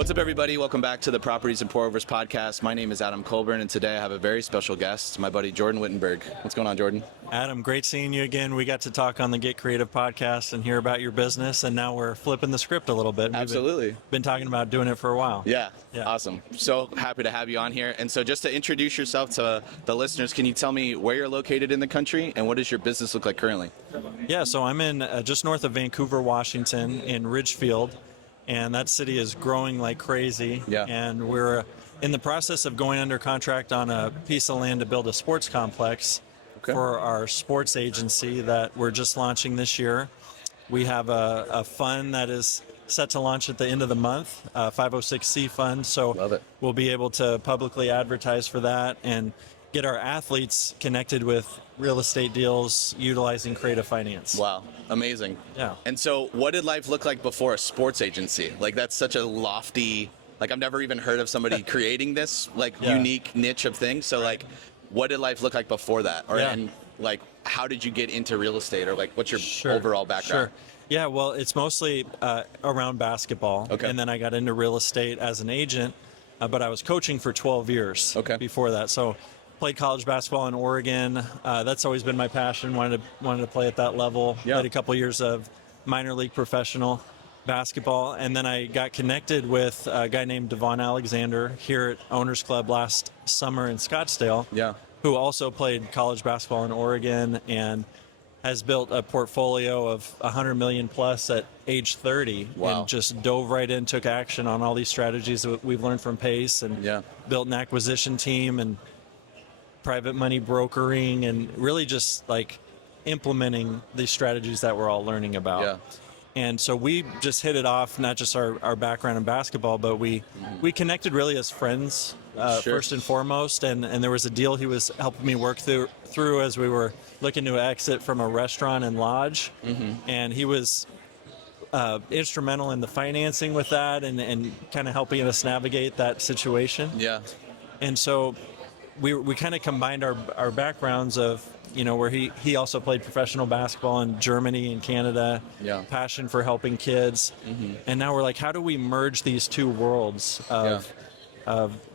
What's up, everybody? Welcome back to the Properties and Pour-Overs podcast. My name is Adam Colburn, and today I have a very special guest, my buddy Jordan Whittenburg. What's going on, Jordan? Adam, great seeing you again. We got to talk on the Get Creative podcast and hear about your business, and now we're flipping the script a little bit. Absolutely. Been talking about doing it for a while. Yeah, awesome. So happy to have you on here. And so just to introduce yourself to the listeners, can you tell me where you're located in the country and what does your business look like currently? Yeah, so I'm in just north of Vancouver, Washington, in Ridgefield. And that city is growing like crazy. Yeah. And we're in the process of going under contract on a piece of land to build a sports complex for our sports agency that we're just launching this year. We have a fund that is set to launch at the end of the month, a 506c fund. So Love it. We'll be able to publicly advertise for that and get our athletes connected with real estate deals utilizing creative finance. Wow, amazing. Yeah. And so what did life look like before a sports agency? Like, that's such a lofty, like, I've never even heard of somebody creating this, like, unique niche of things. So, like, what did life look like before that? Or, and, like, how did you get into real estate? Or, like, what's your overall background? Sure. Yeah, well, it's mostly around basketball. Okay. And then I got into real estate as an agent, but I was coaching for 12 years before that. So played college basketball in Oregon. That's always been my passion. Wanted to play at that level. Yeah. Played a couple years of minor league professional basketball, and then I got connected with a guy named Devon Alexander here at Owners Club last summer in Scottsdale. Yeah. Who also played college basketball in Oregon and has built a portfolio of 100 million plus at age 30. Wow. And just dove right in, took action on all these strategies that we've learned from Pace, and built an acquisition team and private money brokering, and really just like implementing these strategies that we're all learning about. Yeah. And so we just hit it off, not just our background in basketball, but we connected really as friends first and foremost. And there was a deal he was helping me work through as we were looking to exit from a restaurant and lodge. And he was instrumental in the financing with that and kind of helping us navigate that situation. Yeah. And so we kind of combined our backgrounds of, you know, where he also played professional basketball in Germany and Canada, passion for helping kids. And now we're like, how do we merge these two worlds of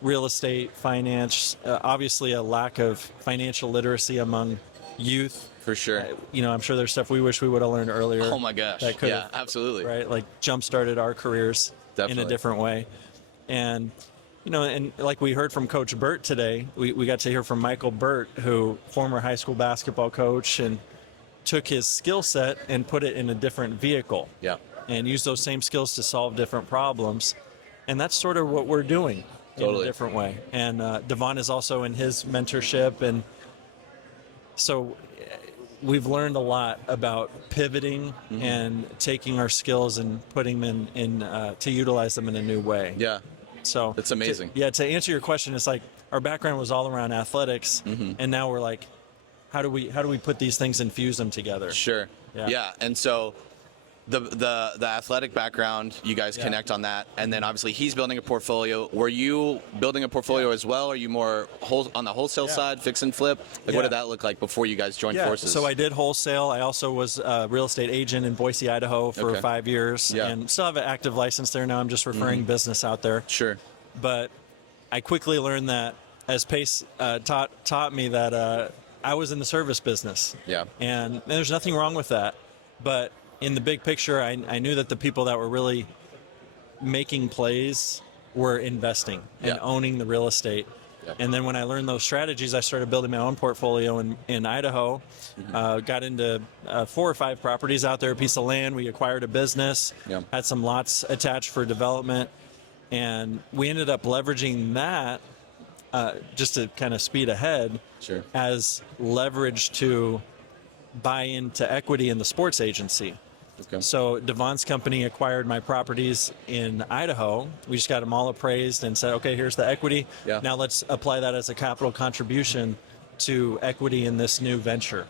real estate, finance, obviously a lack of financial literacy among youth. For sure. You know, I'm sure there's stuff we wish we would have learned earlier. Oh my gosh. That could yeah, absolutely. Right? Like jump-started our careers in a different way. And you know, and like we heard from Coach Burt today, we got to hear from Michael Burt, who former high school basketball coach, and took his skill set and put it in a different vehicle. Yeah. And used those same skills to solve different problems. And that's sort of what we're doing in a different way. And Devon is also in his mentorship. And so we've learned a lot about pivoting and taking our skills and putting them in to utilize them in a new way. Yeah. So it's amazing. To answer your question, it's like our background was all around athletics, and now we're like, how do we put these things and fuse them together? Sure. Yeah. And so the athletic background, you guys connect on that, and then obviously he's building a portfolio. Were you building a portfolio as well? Are you more on the wholesale side, fix and flip? Like, what did that look like before you guys joined forces? So I did wholesale. I also was a real estate agent in Boise, Idaho for 5 years, and still have an active license there now. I'm just referring business out there. Sure. But I quickly learned that, as Pace taught me, that I was in the service business. Yeah. And there's nothing wrong with that, but in the big picture, I knew that the people that were really making plays were investing and owning the real estate. And then when I learned those strategies, I started building my own portfolio in Idaho. Got into 4 or 5 properties out there, a piece of land. We acquired a business, had some lots attached for development. And we ended up leveraging that just to kind of speed ahead as leverage to buy into equity in the sports agency. Okay. So Devon's company acquired my properties in Idaho. We just got them all appraised and said, okay, here's the equity. Now let's apply that as a capital contribution to equity in this new venture.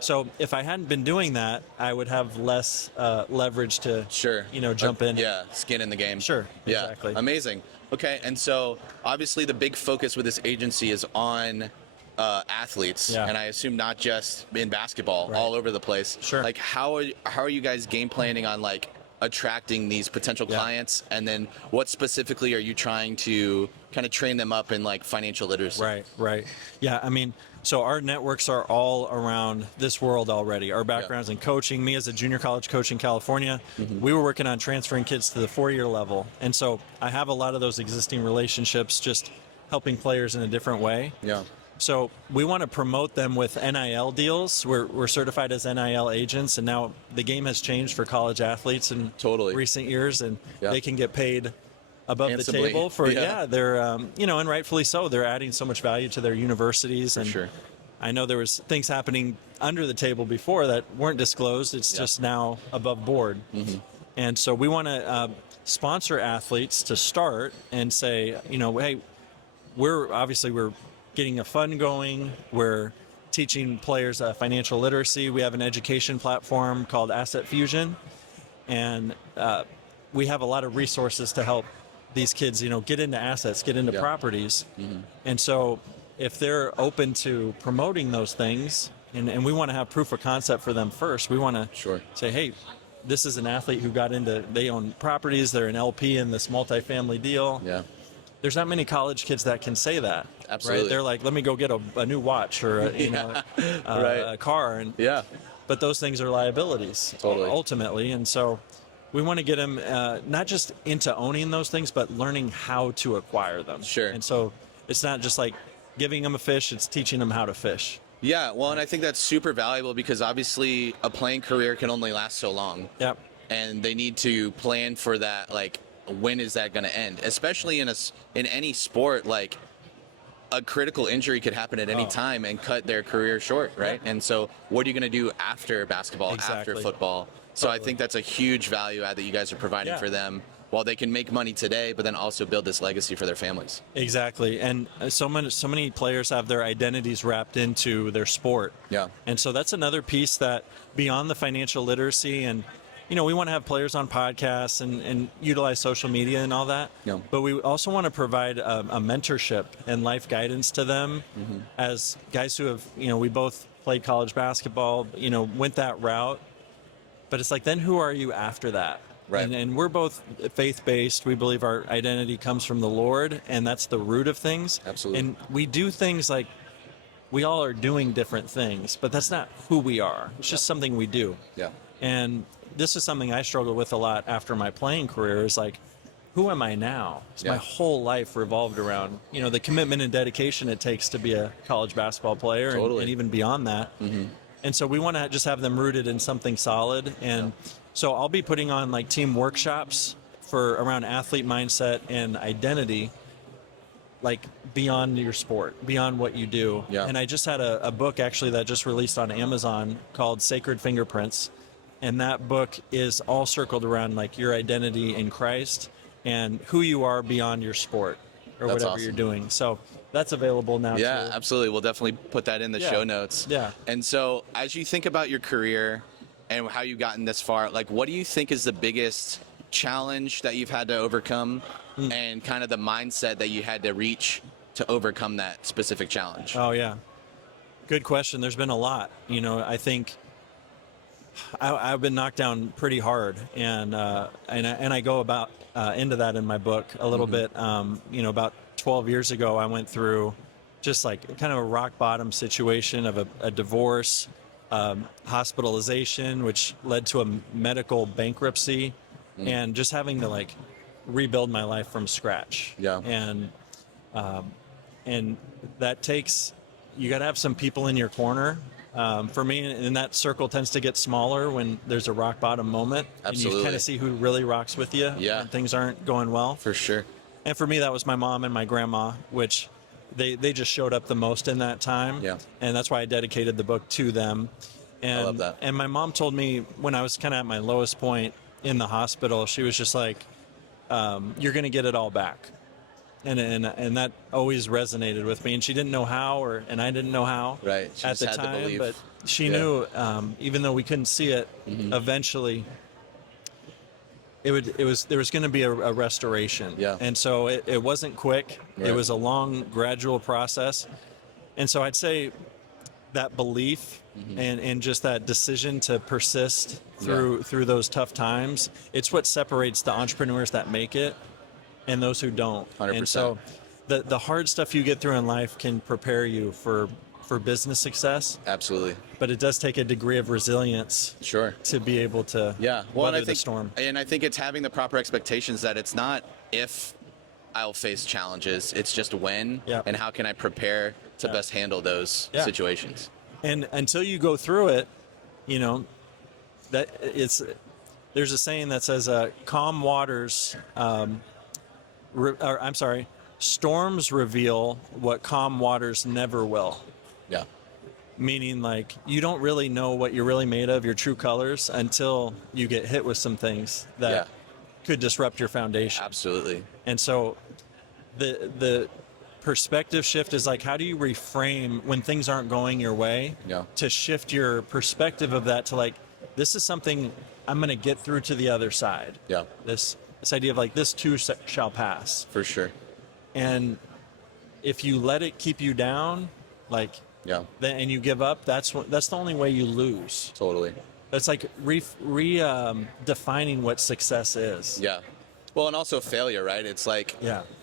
So if I hadn't been doing that, I would have less leverage to jump in. Skin in the game. Exactly. Amazing. Okay, and so obviously the big focus with this agency is on athletes, and I assume not just in basketball, all over the place. Like, how are you guys game planning on, like, attracting these potential clients, and then what specifically are you trying to kind of train them up in, like, financial literacy? Right. Yeah, I mean, so our networks are all around this world already. Our backgrounds in coaching, me as a junior college coach in California, we were working on transferring kids to the 4-year level. And so I have a lot of those existing relationships, just helping players in a different way. Yeah. So we want to promote them with NIL deals. We're certified as NIL agents, and now the game has changed for college athletes in recent years, and they can get paid above Handsomely. the table for they're and rightfully so. They're adding so much value to their universities, and sure. I know there was things happening under the table before that weren't disclosed. It's just now above board, and so we want to sponsor athletes to start and say, hey, we're getting a fund going. We're teaching players financial literacy. We have an education platform called Asset Fusion, and we have a lot of resources to help these kids, get into assets, get into properties. And so if they're open to promoting those things, and we want to have proof of concept for them first, we want to say, hey, this is an athlete who they own properties, they're an LP in this multifamily deal. Yeah. There's not many college kids that can say that. Absolutely. Right? They're like, let me go get a new watch or a car. But those things are liabilities ultimately. And so we want to get them not just into owning those things, but learning how to acquire them. Sure. And so it's not just like giving them a fish, it's teaching them how to fish. Yeah, well, and I think that's super valuable because obviously a playing career can only last so long. Yep. And they need to plan for that, like, when is that going to end? Especially in any sport, like, a critical injury could happen at any time and cut their career short, right? And so what are you going to do after basketball, after football? So I think that's a huge value add that you guys are providing for them, while they can make money today, but then also build this legacy for their families. Exactly. And so many players have their identities wrapped into their sport. Yeah. And so that's another piece that, beyond the financial literacy, and we want to have players on podcasts and utilize social media and all that. Yeah. But we also want to provide a mentorship and life guidance to them as guys who have, we both played college basketball, went that route. But it's like, then who are you after that? Right. And we're both faith-based. We believe our identity comes from the Lord, and that's the root of things. Absolutely. And we do things like, we all are doing different things, but that's not who we are. It's just something we do. Yeah. And this is something I struggled with a lot after my playing career, is like, who am I now? My whole life revolved around, the commitment and dedication it takes to be a college basketball player and even beyond that. And so we want to just have them rooted in something solid. And so I'll be putting on like team workshops for around athlete mindset and identity, like beyond your sport, beyond what you do. Yeah. And I just had a book actually that just released on Amazon called Sacred Fingerprints. And that book is all circled around like your identity in Christ and who you are beyond your sport or whatever you're doing. So that's available now. Yeah, too. Absolutely. We'll definitely put that in the show notes. Yeah. And so as you think about your career and how you've gotten this far, like, what do you think is the biggest challenge that you've had to overcome and kind of the mindset that you had to reach to overcome that specific challenge? Oh, yeah. Good question. There's been a lot. I think I've been knocked down pretty hard, and I go about into that in my book a little bit. About 12 years ago, I went through just like kind of a rock bottom situation of a divorce, hospitalization, which led to a medical bankruptcy, and just having to like rebuild my life from scratch. Yeah. And that takes, you got to have some people in your corner. For me, and that circle tends to get smaller when there's a rock bottom moment. Absolutely. And you kind of see who really rocks with you when things aren't going well. For sure. And for me, that was my mom and my grandma, which they just showed up the most in that time. Yeah. And that's why I dedicated the book to them. And, I love that. And my mom told me when I was kind of at my lowest point in the hospital, she was just like, you're going to get it all back. And that always resonated with me. And she didn't know how, and I didn't know how at the time. But she knew, even though we couldn't see it, eventually there was going to be a restoration. Yeah. And so it wasn't quick. Right. It was a long, gradual process. And so I'd say that belief and just that decision to persist through those tough times. It's what separates the entrepreneurs that make it and those who don't. 100%. And so the hard stuff you get through in life can prepare you for business success. Absolutely. But it does take a degree of resilience to be able to weather the storm. And I think it's having the proper expectations that it's not if I'll face challenges, it's just when and how can I prepare to best handle those situations. And until you go through it, you know, there's a saying that says calm waters, storms reveal what calm waters never will. Yeah. Meaning, like, you don't really know what you're really made of, your true colors, until you get hit with some things that could disrupt your foundation. Absolutely. And so the perspective shift is like, how do you reframe when things aren't going your way to shift your perspective of that to, like, this is something I'm going to get through to the other side. Yeah. This idea of, like, this too shall pass. For sure. And if you let it keep you down, like, and you give up, that's the only way you lose. Totally. It's like defining what success is. Yeah. Well, and also failure, right? It's like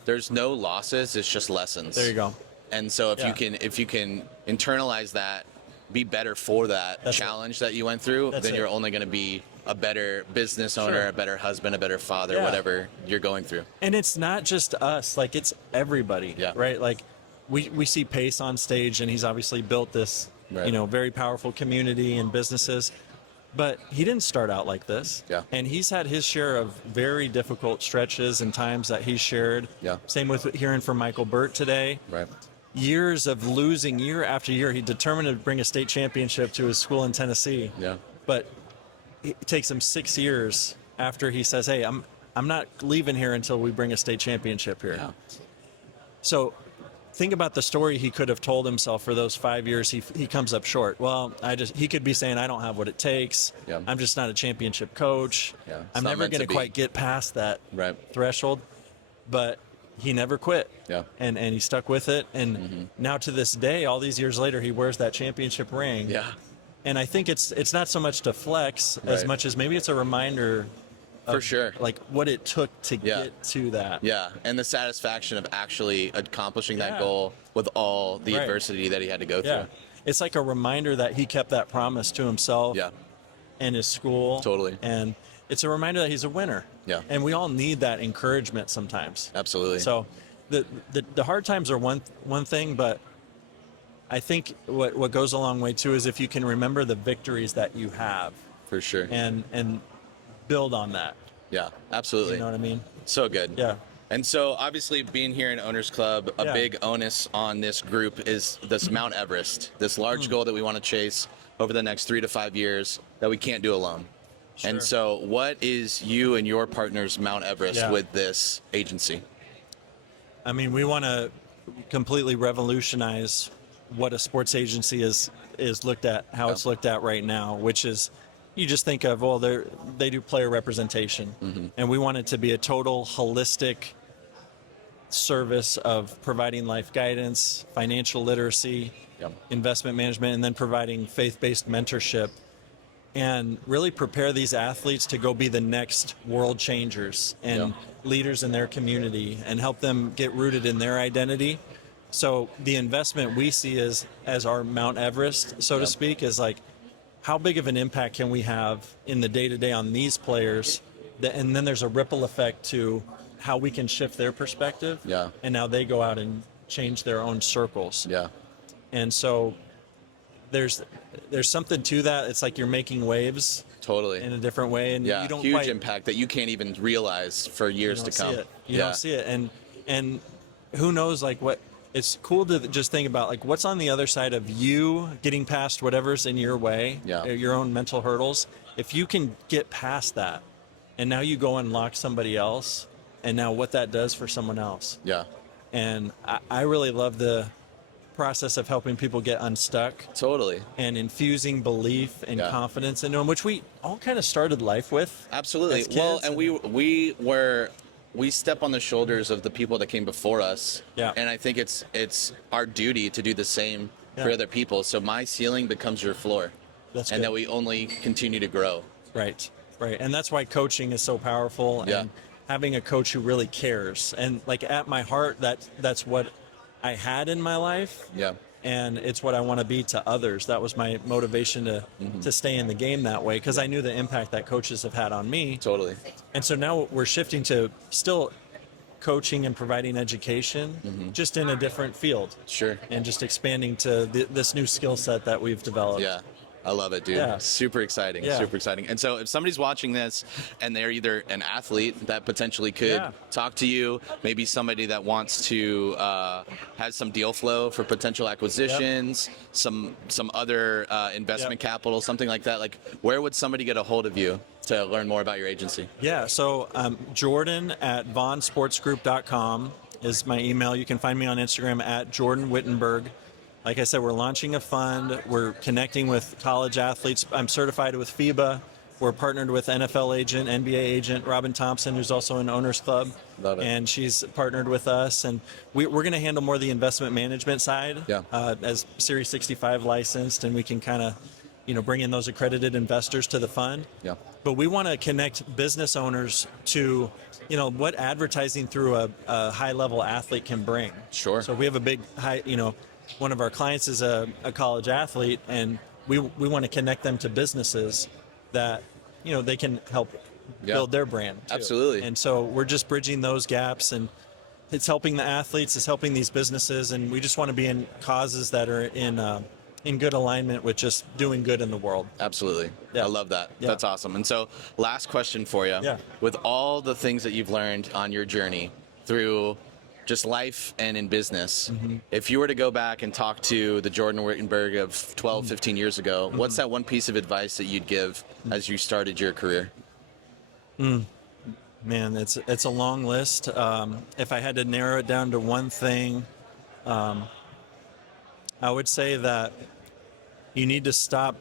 there's no losses, it's just lessons. There you go. And so if you can internalize that, be better for that challenge that you went through, then you're only going to be a better business owner, a better husband, a better father, whatever you're going through. And it's not just us, like, it's everybody, right? Like, we see Pace on stage, and he's obviously built this, very powerful community and businesses, but he didn't start out like this. Yeah. And he's had his share of very difficult stretches and times that he's shared. Yeah. Same with hearing from Michael Burt today. Right. Years of losing year after year. He determined to bring a state championship to his school in Tennessee. Yeah. But it takes him 6 years after he says, hey, I'm not leaving here until we bring a state championship here. Yeah. So think about the story he could have told himself for those 5 years. He comes up short. Well, he could be saying, I don't have what it takes. Yeah. I'm just not a championship coach. Yeah. I'm never going to quite get past that threshold. But he never quit. Yeah. And he stuck with it. And now to this day, all these years later, he wears that championship ring. Yeah. And I think it's not so much to flex as much as maybe it's a reminder for sure, like, what it took to get to that. Yeah, and the satisfaction of actually accomplishing that goal with all the adversity that he had to go through. It's like a reminder that he kept that promise to himself and his school. Totally. And it's a reminder that he's a winner. Yeah. And we all need that encouragement sometimes. Absolutely. So the hard times are one thing, but I think what goes a long way too is if you can remember the victories that you have. For sure. And build on that. Yeah, absolutely. You know what I mean? So good. Yeah. And so obviously being here in Owners Club, a big onus on this group is this Mount Everest, this large goal that we want to chase over the next 3 to 5 years that we can't do alone. Sure. And so what is you and your partner's Mount Everest with this agency? I mean, we want to completely revolutionize what a sports agency is looked at, how it's looked at right now, which is, you just think of, well, they do player representation, and we want it to be a total holistic service of providing life guidance, financial literacy, investment management, and then providing faith-based mentorship, and really prepare these athletes to go be the next world changers and leaders in their community, and help them get rooted in their identity. So the investment we see as our Mount Everest, so to speak, is like, how big of an impact can we have in the day-to-day on these players? And then there's a ripple effect to how we can shift their perspective. Yeah. And now they go out and change their own circles. Yeah. And so there's something to that. It's like you're making waves. Totally. In a different way. And you don't huge impact that you can't even realize for years to come. You don't see it. And who knows, like, what. It's cool to just think about, like, what's on the other side of you getting past whatever's in your way, your own mental hurdles. If you can get past that, and now you go and unlock somebody else, and now what that does for someone else. Yeah. And I really love the process of helping people get unstuck. Totally. And infusing belief and confidence into them, which we all kind of started life with. Absolutely. Well, and we step on the shoulders of the people that came before us. Yeah. And I think it's our duty to do the same for other people. So my ceiling becomes your floor. That's and good. that we only continue to grow. Right. And that's why coaching is so powerful. And having a coach who really cares. And like at my heart, that's what I had in my life. Yeah. And it's what I want to be to others. That was my motivation to stay in the game that way, because I knew the impact that coaches have had on me. Totally. And so now we're shifting to still coaching and providing education, just in a different field. Sure. And just expanding to this new skill set that we've developed. Yeah. I love it, dude. Yeah. Super exciting. Yeah. Super exciting. And so if somebody's watching this and they're either an athlete that potentially could talk to you, maybe somebody that wants to have some deal flow for potential acquisitions, some other investment capital, something like that, like where would somebody get a hold of you to learn more about your agency? Yeah. So Jordan at vaughnsportsgroup.com is my email. You can find me on Instagram at Jordan Whittenburg. Like I said, we're launching a fund. We're connecting with college athletes. I'm certified with FIBA. We're partnered with NFL agent, NBA agent Robin Thompson, who's also in Owners Club. Love it. And she's partnered with us. And we're going to handle more of the investment management side as Series 65 licensed, and we can kind of, bring in those accredited investors to the fund. Yeah. But we want to connect business owners to, what advertising through a high-level athlete can bring. Sure. So we have a big one of our clients is a college athlete, and we want to connect them to businesses that they can help build their brand too. Absolutely. And so we're just bridging those gaps, and it's helping the athletes, it's helping these businesses, and we just want to be in causes that are in good alignment with just doing good in the world. Absolutely. I love that. That's awesome. And so last question for you. With all the things that you've learned on your journey through just life and in business, if you were to go back and talk to the Jordan Whittenburg of 12, 15 years ago, what's that one piece of advice that you'd give as you started your career? Man, it's a long list. If I had to narrow it down to one thing, I would say that you need to stop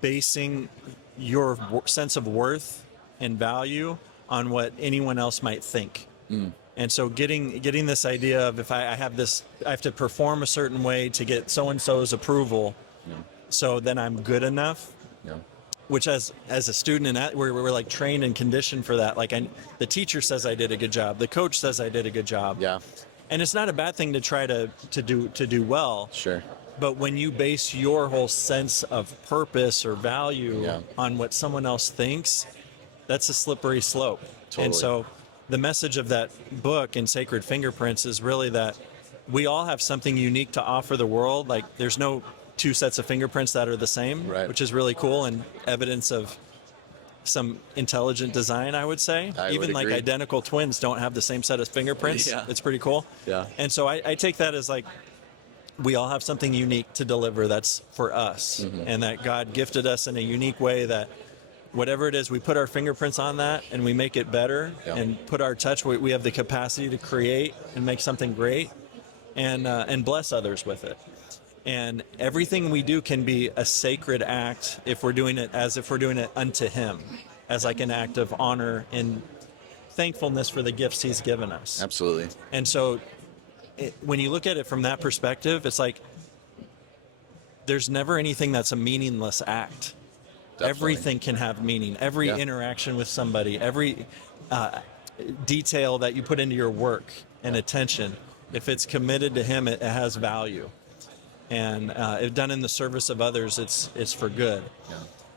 basing your sense of worth and value on what anyone else might think. And so getting this idea of if I have to perform a certain way to get so-and-so's approval, so then I'm good enough, which as a student, and we're like trained and conditioned for that. Like the teacher says I did a good job. The coach says I did a good job. Yeah. And it's not a bad thing to try to do well. Sure. But when you base your whole sense of purpose or value on what someone else thinks, that's a slippery slope. Totally. And so the message of that book in Sacred Fingerprints is really that we all have something unique to offer the world. Like there's no two sets of fingerprints that are the same, which is really cool and evidence of some intelligent design, I would say. Even like identical twins don't have the same set of fingerprints. It's pretty cool. And so I take that as like, we all have something unique to deliver that's for us, and that God gifted us in a unique way that whatever it is, we put our fingerprints on that and we make it better and put our touch. We have the capacity to create and make something great and bless others with it. And everything we do can be a sacred act if we're doing it unto Him, as like an act of honor and thankfulness for the gifts He's given us. Absolutely. And so when you look at it from that perspective, it's like there's never anything that's a meaningless act. Definitely. Everything can have meaning. Every interaction with somebody, every detail that you put into your work and attention, if it's committed to Him, it has value. And if done in the service of others, it's for good.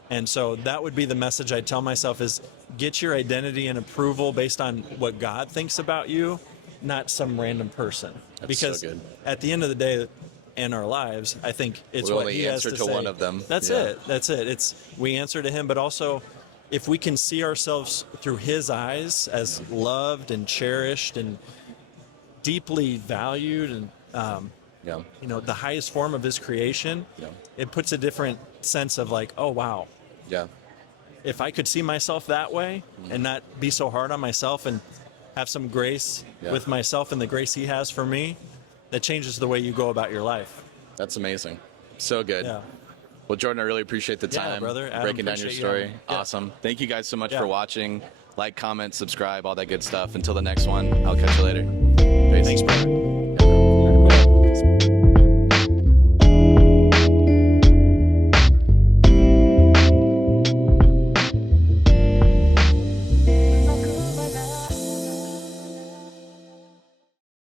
And so that would be the message I'd tell myself is get your identity and approval based on what God thinks about you, not some random person. That's because so good. At the end of the day, in our lives, I think it's what He has to say. We only answer to one of them. That's it. We answer to Him, but also if we can see ourselves through His eyes as loved and cherished and deeply valued and the highest form of His creation, it puts a different sense of like, oh wow, if I could see myself that way and not be so hard on myself and have some grace with myself and the grace He has for me, that changes the way you go about your life. That's amazing. So good. Well, Jordan, I really appreciate the time brother. Adam, breaking down your story. Awesome. Thank you guys so much for watching. Like, comment, subscribe, all that good stuff. Until the next one, I'll catch you later. Peace. Thanks, brother.